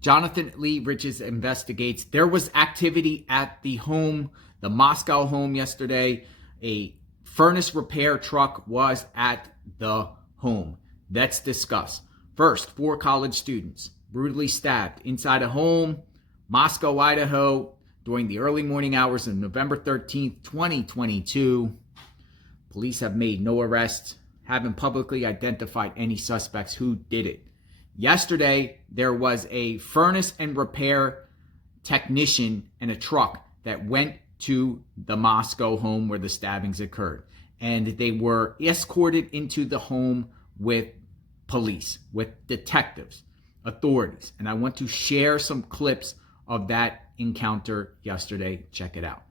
Jonathan Lee Riches investigates. There was activity at the home, the Moscow home yesterday. A furnace repair truck was at the home. Let's discuss. First, 4 college students brutally stabbed inside a home, Moscow, Idaho, during the early morning hours of November 13th, 2022. Police have made no arrests, haven't publicly identified any suspects who did it. Yesterday, there was a furnace and repair technician and a truck that went to the Moscow home where the stabbings occurred. And they were escorted into the home with police, with detectives, authorities. And I want to share some clips of that encounter yesterday. Check it out.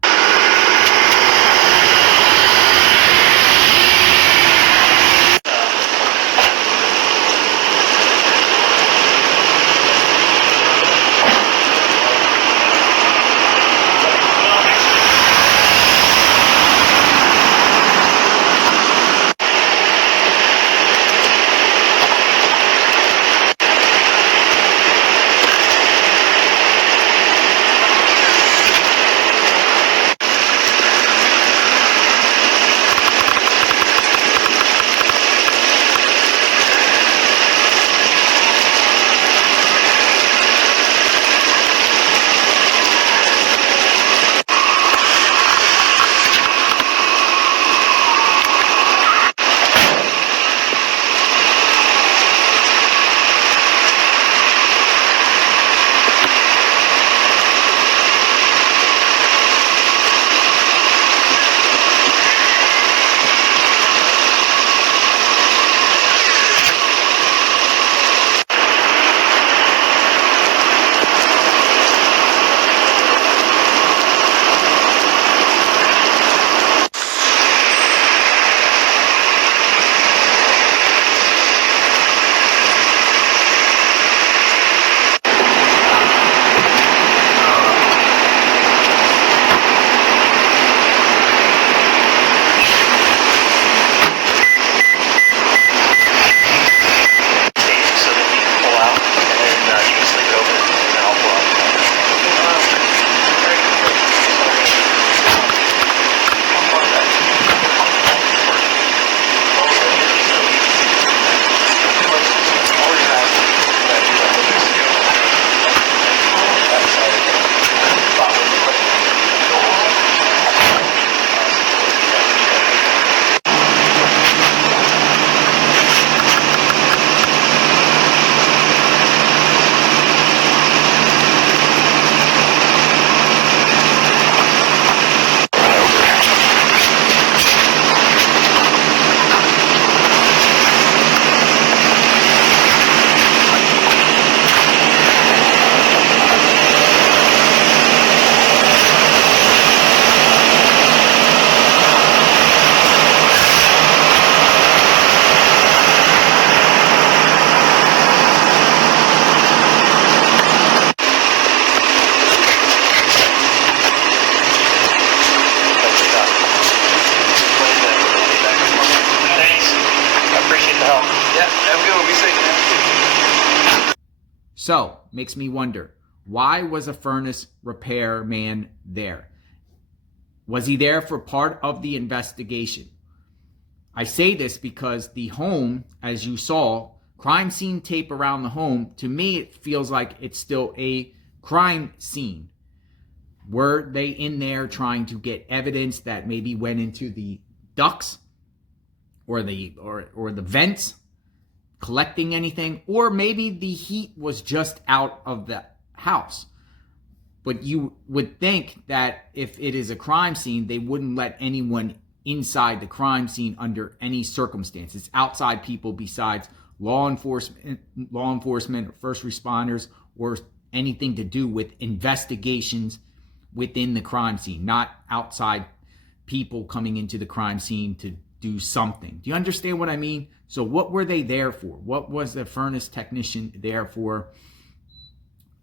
So, makes me wonder, why was a furnace repair man there? Was he there for part of the investigation? I say this because the home, as you saw, crime scene tape around the home, to me it feels like it's still a crime scene. Were they in there trying to get evidence that maybe went into the ducts or the vents, collecting anything? Or maybe the heat was just out of the house. But you would think that if it is a crime scene, they wouldn't let anyone inside the crime scene under any circumstances. Outside people besides law enforcement, first responders, or anything to do with investigations within the crime scene, not outside people coming into the crime scene to do something. Do you understand what I mean? So what were they there for? What was the furnace technician there for?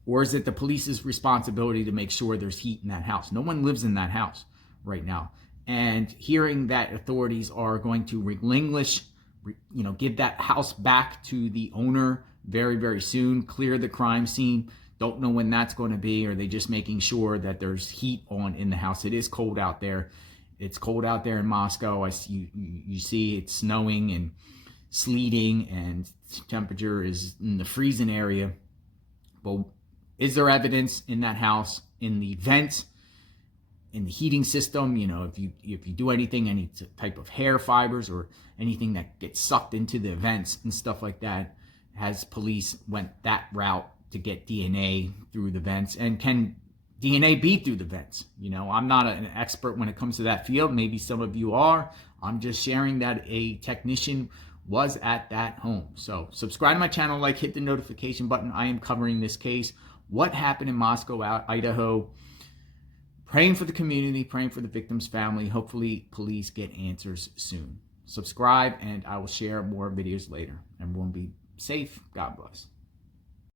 Or is it the police's responsibility to make sure there's heat in that house? No one lives in that house right now. And hearing that authorities are going to relinquish, give that house back to the owner very, very soon, clear the crime scene. Don't know when that's going to be. Are they just making sure that there's heat on in the house? It is cold out there. It's cold out there in Moscow. You see it's snowing and sleeting, and temperature is in the freezing area. But is there evidence in that house, in the vents, in the heating system? You know, if you do anything, any type of hair fibers or anything that gets sucked into the vents and stuff like that, has police went that route to get DNA through the vents? And can DNA be through the vents? You know, I'm not an expert when it comes to that field. Maybe some of you are. I'm just sharing that a technician was at that home. So subscribe to my channel, like, hit the notification button. I am covering this case. What happened in Moscow, Idaho? Praying for the community, praying for the victim's family. Hopefully police get answers soon. Subscribe, and I will share more videos later. Everyone be safe. God bless.